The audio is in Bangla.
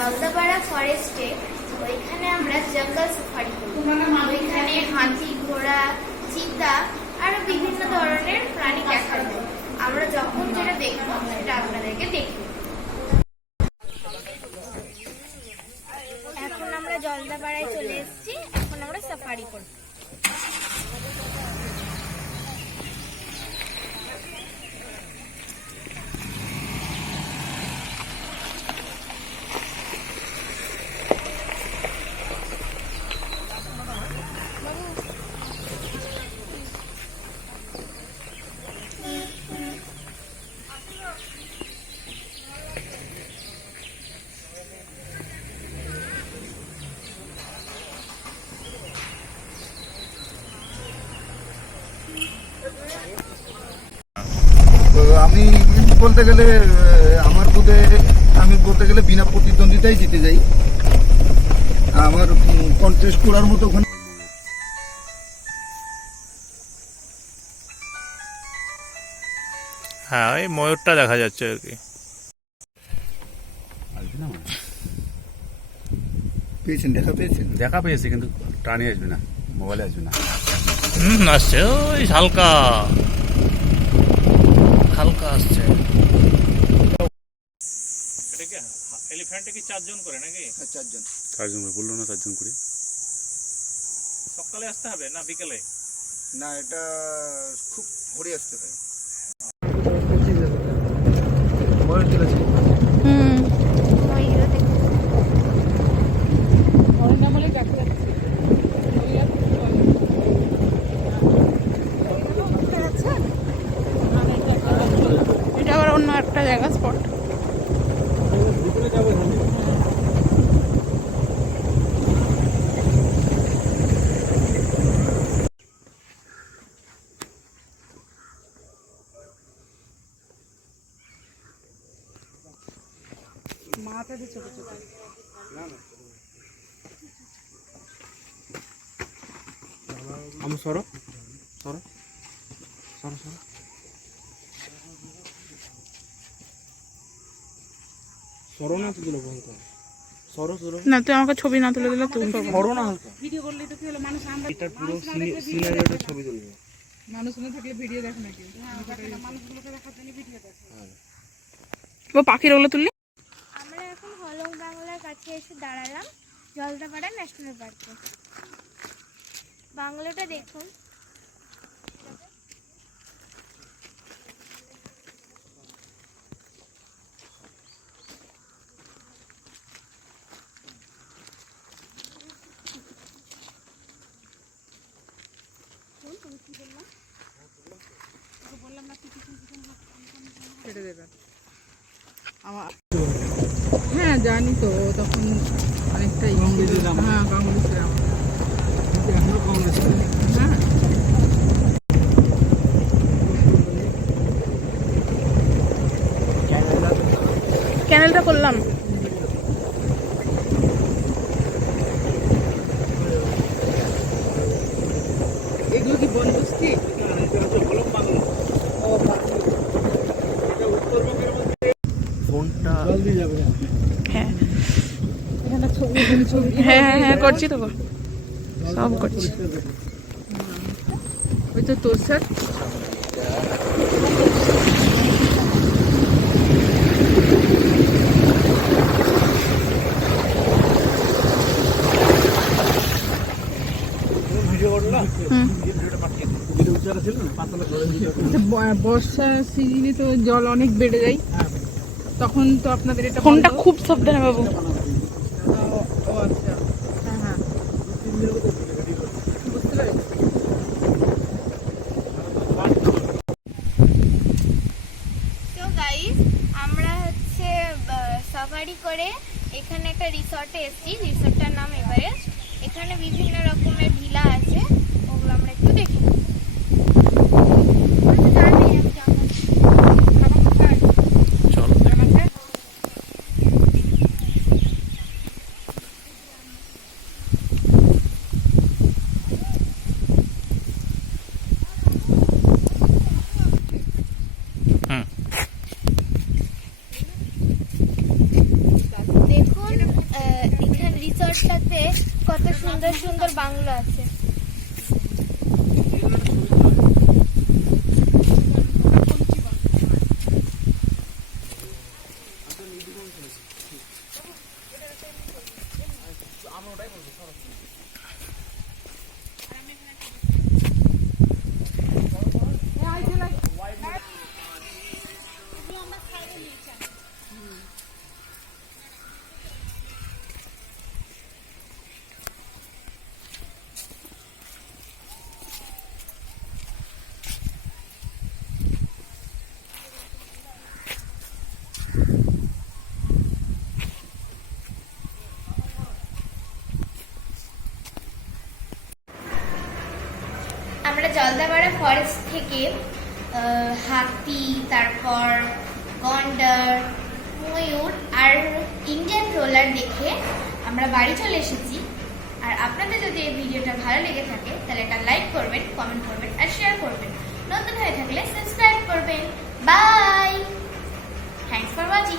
জলদাপাড়া ফরেস্টে ওইখানে আমরা জঙ্গল সাফারি ওইখানে হাতি, ঘোড়া, চিতা আরও বিভিন্ন ধরনের প্রাণী দেখা যায়। আমরা যখন যেটা দেখব, সেটা আপনাদেরকে দেখব। এখন আমরা জলদাপাড়ায় চলে এসেছি। এখন আমরা সাফারি করব তো আমি বলতে গেলে আমার বোধে আমি বলতে গেলে বিনা প্রতিদ্বন্দ্বিতাই জিতে যাই। আমার কন্টেস্ট করার মতো ওখানে হ্যাঁ ওই ময়ূরটা দেখা যাচ্ছে আর কি। না পেয়েছেন দেখা পেয়েছেন? দেখা পেয়েছি কিন্তু টানে আসবে না। মোবাইলে আসবে না। হুম আসছে ওই হালকা আসছে এলিফ্যান্টে কি চারজন করে নাকি? চারজন। চারজন করে বলল না চারজন করে। সকালে আসতে হবে না বিকেলে? না এটা খুব ভোরে আসতে হয়। হুম ময়ূরও দেখতে এটা আবার অন্য একটা জায়গা। ছোট ছোট। আমি সরো সরো সরো সরো। সরো না তো দিল বলতো সরো সরো। না তুই আমাকে ছবি না তুলে দিলে তুই সরো না ভিডিও করলে তো কি হলো? মানুষ আমরা এটা পুরো সিনারিওটা ছবি তুলবে মানুষ না থাকলে ভিডিও দেখে নাকি? মানুষগুলোকে দেখার জন্য ভিডিও দেখে। ও পাখির ওগুলো তুললি? এখন বাংলার কাছে এসে দাঁড়ালাম জলদাপাড়া ন্যাশনাল পার্কে। বাংলোটা দেখুন। কেটে দেবেন। আমার হ্যাঁ জানি তো তখন অনেকটাই হ্যাঁ কংগ্রেসের হ্যাঁ। ক্যানেলটা করলাম এগুলো কি বনবস্তি ফোনটা হ্যাঁ হ্যাঁ হ্যাঁ হ্যাঁ করছি তো। সব করছি। ওই তো তোর স্যার। বর্ষার সিজনে তো জল অনেক বেড়ে যায়। তখন তো আপনাদের এটা ফোনটা খুব সাবধানে বাবু। হ্যাঁ হ্যাঁ বুঝতে পেরেছি করে এখানে একটা রিসর্টে এসেছি। রিসর্টটার নাম এভারেস্ট এখানে বিভিন্ন রকমের ভিলা আছে। ওগুলো আমরা একটু দেখি বাংলাতে কত সুন্দর সুন্দর বাংলো আছে। আমরা জলদাপাড়া ফরেস্ট থেকে হাতি, তারপর গন্ডার, ময়ূর আর ইন্ডিয়ান রোলার দেখে আমরা বাড়ি চলে এসেছি। আর আপনাদের যদি এই ভিডিওটা ভালো লেগে থাকে, তাহলে এটা লাইক করবেন কমেন্ট করবেন আর শেয়ার করবেন। নতুন হয়ে থাকলে সাবস্ক্রাইব করবেন। By thanks for watching